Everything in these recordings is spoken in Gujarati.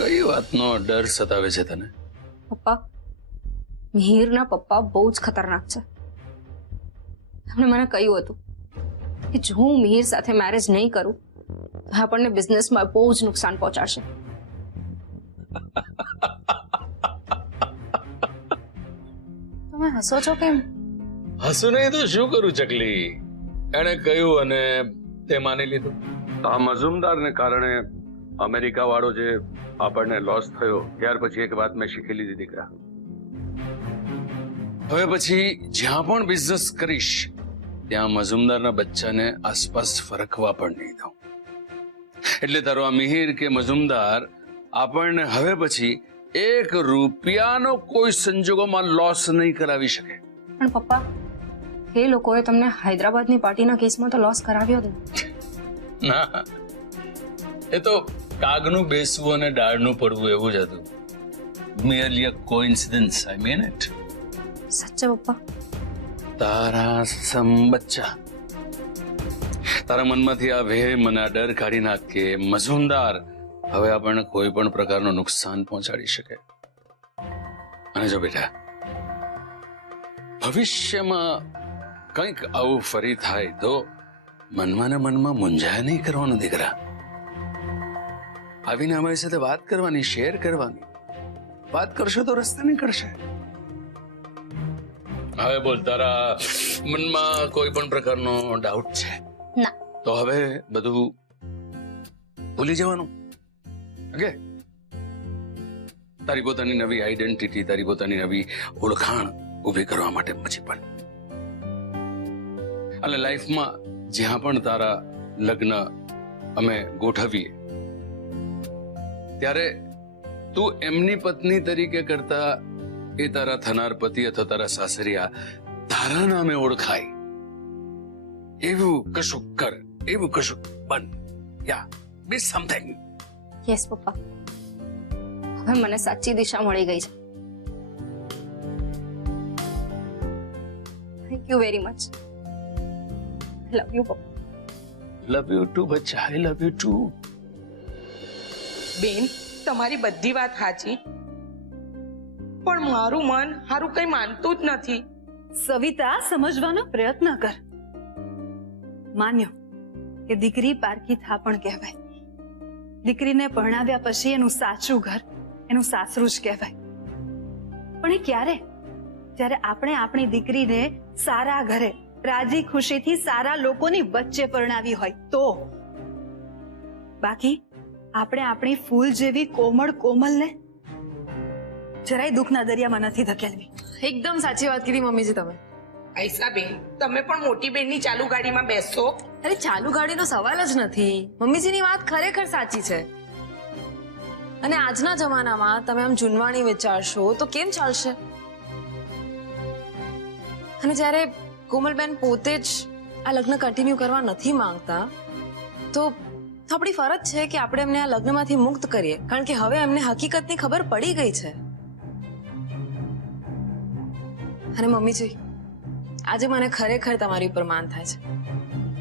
કઈ વાતનો ડર સતાવે છે તને? પપ્પા, મિહિરના પપ્પા બહુ જ ખતરનાક છે. એમણે મને કહ્યું હતું કે જો હું મિહિર સાથે મેરેજ નહીં કરું તો આપણને બિઝનેસમાં બહુ જ નુકસાન પહોંચાડશે. તમે હસો છો કેમ? હસું નહીં તો શું કરું ચકલી? એણે કહ્યું અને તે માની લીધું. આ મઝુમદારને કારણે અમેરિકા વાળો જે આપણને લોસ થયો ત્યાર પછી એક વાત મેં શીખી લીધી દીકરા. હવે પછી જ્યાં પણ બિઝનેસ કરીશ ત્યાં મઝુમદારના બચ્ચાને આસપાસ ફરકવા પણ નહીં દઉં. એટલે તારો આ મિહિર કે મઝુમદાર આપણને હવે પછી ₹1 કોઈ સંજોગોમાં લોસ નહીં કરાવી શકે. પણ પપ્પા, એ લોકોએ તમને હૈદરાબાદની પાર્ટીના કેસમાં તો લોસ કરાવ્યો જ. ના, એ તો કાગનું બેસવું અને ડાળનું પડવું એવું જ હતું. merely a coincidence, I mean it. સાચે પપ્પા? તારા સંબચ્ચા, તારા મનમાંથી આ વહેમ અને આ ડર કાઢી નાખ કે મઝુમદાર હવે આપણને કોઈ પણ પ્રકારનું નુકસાન પહોંચાડી શકે. અને જો બેટા, ભવિષ્યમાં કંઈક આવું ફરી થાય તો મનમાં ને મનમાં મૂંઝાયા નહીં કરવાનું દીકરા. આવીને અમારી સાથે વાત કરવાની, શેર કરવાની. વાત કરશો તો રસ્તે નીકળશે. હવે બોલ, તારા મનમાં કોઈ પણ પ્રકારનો ડાઉટ છે? ના. તો હવે બધું ભૂલી જવાનું. ઓકે? તારી પોતાની નવી આઈડેન્ટિટી, તારી પોતાની નવી ઓળખાણ ઊભી કરવા માટે પછી પણ, અને લાઈફમાં જ્યાં પણ તારા લગ્ન અમે ગોઠવીએ ત્યારે તું એમની પત્ની તરીકે કરતા એ તારા થનાર પતિ અથવા તારા સાસરિયા તારા નામે ઓળખાય એવું કશું કર, એવું કશું બન. યા બી સમથિંગ. યસ પપ્પા, હવે મને સાચી દિશા મળી ગઈ છે. Thank you very much. Love you પપ્પા. લવ યુ ટુ બચ્ચા, આઈ લવ યુ ટુ. બેન, તમારી બધી વાત સાચી, પણ મારું મન હારું કઈ માનતું જ નથી. સવિતા, સમજવાનો પ્રયત્ન કર. માન્યો કે દીકરી પારકી થા પણ કહેવાય. દીકરીને પરણાવ્યા પછી એનું સાચું ઘર એનું સાસરું જ કહેવાય. પણ એ ક્યારે? જ્યારે આપણે આપણી દીકરીને સારા ઘરે રાજી ખુશીથી સારા લોકોની વચ્ચે પરણાવી હોય તો. બાકી આપણે આપણી ફૂલ જેવી કોમળ કોમલને જરાય દુઃખના દરિયામાં નથી ધકેલવી. એકદમ સાચી વાત કીધી મમ્મીજી તમે. આયશા બેન, તમે પણ મોટી બેનની ચાલુ ગાડીમાં બેસો. અરે ચાલુ ગાડીનો સવાલ જ નથી. મમ્મીજીની વાત ખરેખર સાચી છે. અને આજના જમાનામાં તમે આમ જૂનવાણી વિચારશો તો કેમ ચાલશે? અને જ્યારે કોમલબેન પોતે જ આ લગ્ન કન્ટિન્યુ કરવા નથી માંગતા તો આપણી ફરજ છે કે આપણે એમને આ લગ્નમાંથી મુક્ત કરીએ, કારણ કે હવે એમને હકીકતની ખબર પડી ગઈ છે. અને મમ્મીજી, આજે મને ખરેખર તમારી ઉપર માન થાય છે.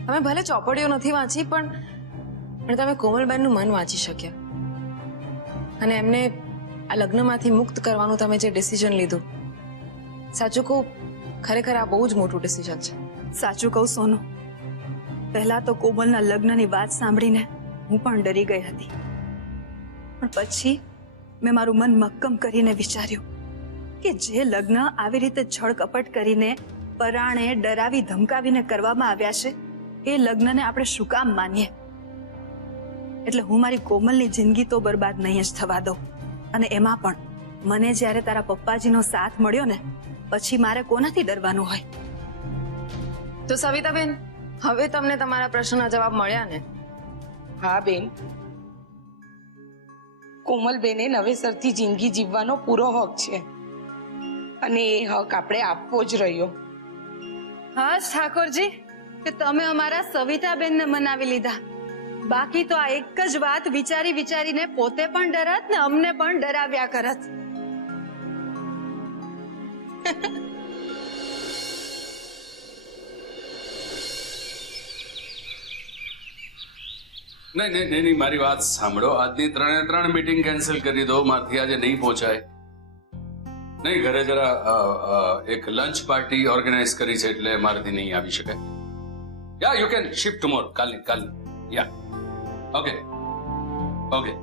તમે ભલે ચોપડીઓ નથી વાંચી પણ તમે કોમલબેનનું મન વાંચી શક્યા. અને એમને આ લગ્નમાંથી મુક્ત કરવાનું તમે જે ડિસિઝન લીધું, સાચું કહું, ખરેખર આ બહુ જ મોટું ડિસિઝન છે. સાચું કહું સોનું, પહેલા તો કોમલના લગ્નની વાત સાંભળીને હું પણ ડરી ગઈ હતી. પણ પછી મેં મારું મન મક્કમ કરીને વિચાર્યું કે જે લગ્ન આવી રીતે છળ કપટ કરીને પરાણે ડરાવી ધમકાવીને કરવામાં આવ્યા છે એ લગ્નને આપણે શું કામ માનીએ. એટલે હું મારી કોમલની જિંદગી તો બરબાદ નહીં જ થવા દઉં. અને એમાં પણ મને જ્યારે તારા પપ્પાજીનો સાથ મળ્યો ને પછી મારે કોનાથી ડરવાનું હોય? તો સવિતાબેન, હવે તમને તમારા પ્રશ્નના જવાબ મળ્યા ને? હા બેન, કોમલબેને નવેસરથી જિંદગી જીવવાનો પૂરો હક છે અને એ હક આપણે આપવો જ રહ્યો. હા ઠાકોરજી, કે તમે અમારા સવિતાબેનને મનાવી લીધા. બાકી તો આ એક જ વાત વિચારી વિચારીને પોતે પણ ડરત ને અમને પણ ડરાવ્યા કરત. નહીં નહીં નહીં નહીં, મારી વાત સાંભળો. આજની 3 મીટિંગ કેન્સલ કરી દો. મારથી આજે નહીં પહોંચાય. નહીં, ઘરે જરા એક લંચ પાર્ટી ઓર્ગેનાઇઝ કરી છે એટલે મારાથી નહીં આવી શકે. યા યુ કેન શિફ્ટ ટુમોરો. કાલની યા ઓકે ઓકે.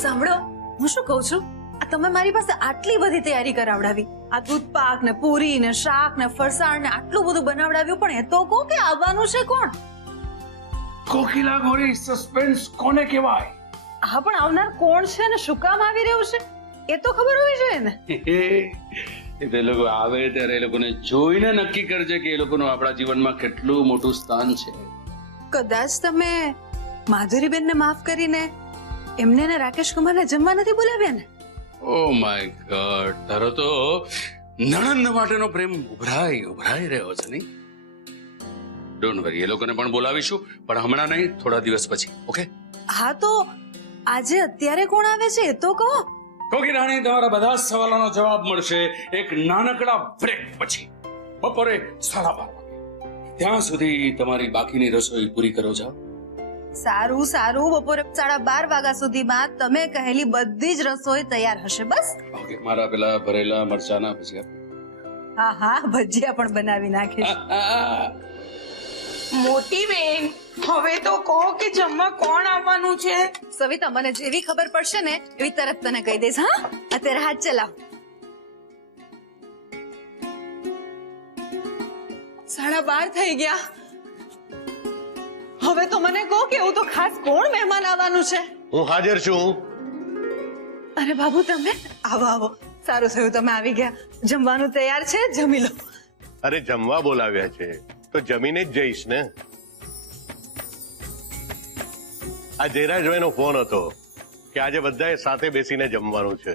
સાંભળો, હું શું કહું છું, આ તમે મારી પાસે આટલી બધી તૈયારી કરાવડાવી, આ દૂધપાક ને પૂરી ને શાક ને ફરસાણ ને આટલું બધું બનાવડાવ્યું, પણ એ તો કહો કે આવવાનું છે કોણ? કોકિલા ગોરી, સસ્પેન્સ કોને કહેવાય? હા, પણ આવનાર કોણ છે ને શું કામ આવી રહ્યું છે એ તો ખબર હોવી જોઈએ ને. એ લોકો આવે ત્યારે એ લોકોને જોઈને નક્કી કરજે કે એ લોકોનું આપણા જીવનમાં કેટલું મોટું સ્થાન છે. કદાચ તમે માધુરીબેનને માફ કરીને એમને ને રાકેશ કુમારને જમવા નથી બોલાવ્યા ને? ઓ માય ગોડ, તારો તો નણંદ માટેનો પ્રેમ ઉભરાઈ રહ્યો છે નહીં? ડોન્ટ વરી, એ લોકોને પણ બોલાવીશું, પણ હમણાં નહીં, થોડા દિવસ પછી. ઓકે? હા, તો આજે અત્યારે કોણ આવે છે એ તો કહો. કોકી રાણી, તમારા બધા જ સવાલોનો જવાબ મળશે એક નાનકડા બ્રેક પછી, બપોરે 12:30 વાગે. ત્યાં સુધી તમારી બાકીની રસોઈ પૂરી કરો જાઓ. સારું સારું, બપોરે 12:30 વાગ્યા સુધીમાં તમે કહેલી બધી જ રસોઈ તૈયાર હશે. બસ. ઓકે, મારા પેલા ભરેલા મરચાના ભજીયા. હા હા, ભજીયા પણ બનાવી નાખીશ. મોટી બેન, હવે તો કહો કે જમવા કોણ આવવાનું છે? સવિતા, મને જેવી ખબર પડશે ને એવી તરત તને કહી દઈશ. હા, અત્યારે હાથ ચલાવ. 12:30 થઈ ગયા. હવે તો મને કહો કે એવું તો ખાસ કોણ મહેમાન આવવાનું છે? હું હાજર છું. અરે બાબુ, તમે આવો આવો. સારું થયું તમે આવી ગયા. જમવાનું તૈયાર છે, જમી લો. અરે જમવા બોલાવ્યા છે તો જમીને જ જઈશ ને. આ જયરાજભાઈનો ફોન હતો કે આજે બધાએ સાથે બેસીને જમવાનું છે.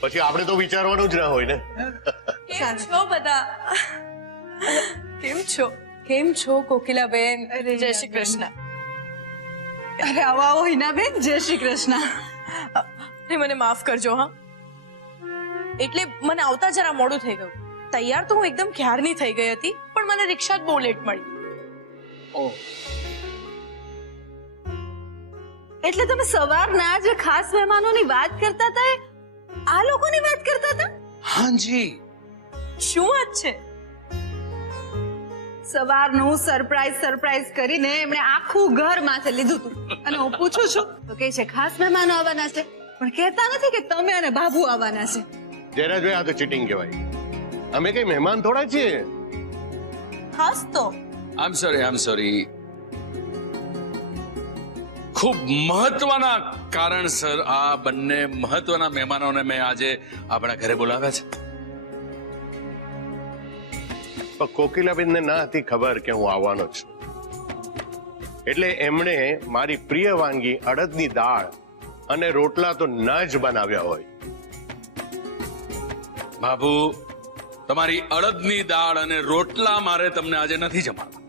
પછી આપણે તો વિચારવાનું જ ના હોય ને. કેમ છો બધા? કેમ છો કોકિલાબેન? જય શ્રી કૃષ્ણ. અરે આવો આવો હિનાબેન, જય શ્રી કૃષ્ણ. મને માફ કરજો. હા, એટલે મને આવતા જરા મોડું થઈ ગયું. તૈયાર તો હું એકદમ ક્યારની થઈ ગઈ હતી, પણ મને રિક્ષા જ બહુ લેટ મળી. એટલે તમે સવારના જે ખાસ મહેમાનોની વાત કરતા હતા એ આ લોકોની વાત કરતા હતા? હાજી. શું વાત છે? સવારનું સરપ્રાઈઝ કરીને એમણે આખું ઘર માથે લીધું હતું. અને હું પૂછું છું તો કહે છે ખાસ મહેમાનો આવવાના છે, પણ કહેતા નથી કે તમે અને બાબુ આવવાના છે. જયરાજભાઈ, આ તો ચીટિંગ કહેવાય. અમે કઈ મહેમાન થોડા છીએ. ખાસ તો આઈ એમ સોરી. ખૂબ મહત્વના કારણસર આ બંને મહત્વના મહેમાનોને મેં આજે આપણા ઘરે બોલાવ્યા છે. પણ કોકિલાબેનને ના હતી ખબર કે હું આવવાનો છું, એટલે એમણે મારી પ્રિય વાનગી અડદની દાળ અને રોટલા તો ના જ બનાવ્યા હોય. બાબુ, તમારી અડદની દાળ અને રોટલા મારે તમને આજે નથી જમાડવા.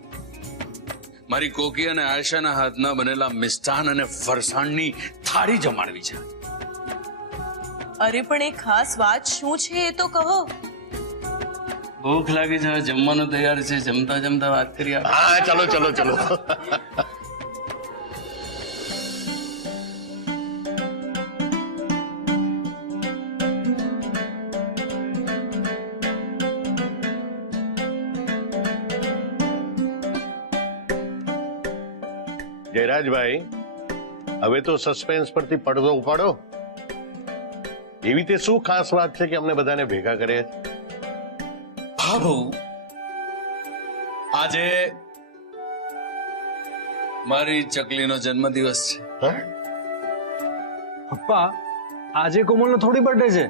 મારી કોકી અને આયશાના હાથના બનેલા મિષ્ટાન અને ફરસાણની થાળી જમાડવી છે. અરે પણ એ ખાસ વાત શું છે એ તો કહો. ભૂખ લાગી છે, જમવાનું તૈયાર છે, જમતા જમતા વાત કરીએ. હા, ચલો ચલો ચલો. જયરાજભાઈ, હવે તો સસ્પેન્સ પરથી પડદો ઉપાડો. એવી તે શું ખાસ વાત છે કે અમને બધાને ભેગા કર્યા છે? બાબુ, આજે મારી ચકલીનો જન્મદિવસ છે. હા? પપ્પા, આજે કોમલનો થોડી બર્થડે છે.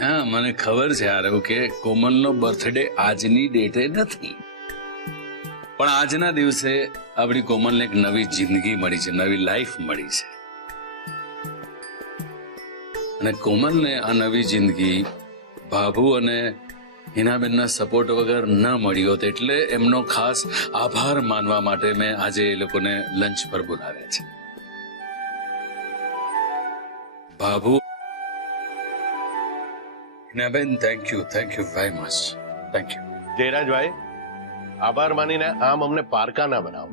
હા, મને ખબર છે આરવ કે કોમલનો બર્થડે આજની ડેટે નથી, પણ આજના દિવસે આપણી કોમલને એક નવી જિંદગી મળી છે, નવી લાઈફ મળી છે. અને કોમલને આ નવી જિંદગી બાબુ અને હિનાબેનના સપોર્ટ વગર ન મળી હોત, એટલે એમનો ખાસ આભાર માનવા માટે મેં આજે એ લોકોને લંચ પર બોલાવ્યા છે. Babu, Hinaben, thank you very much. Thank you. Jayrajbhai, આભાર માનીને આમ અમને પારકા ના બનાવો.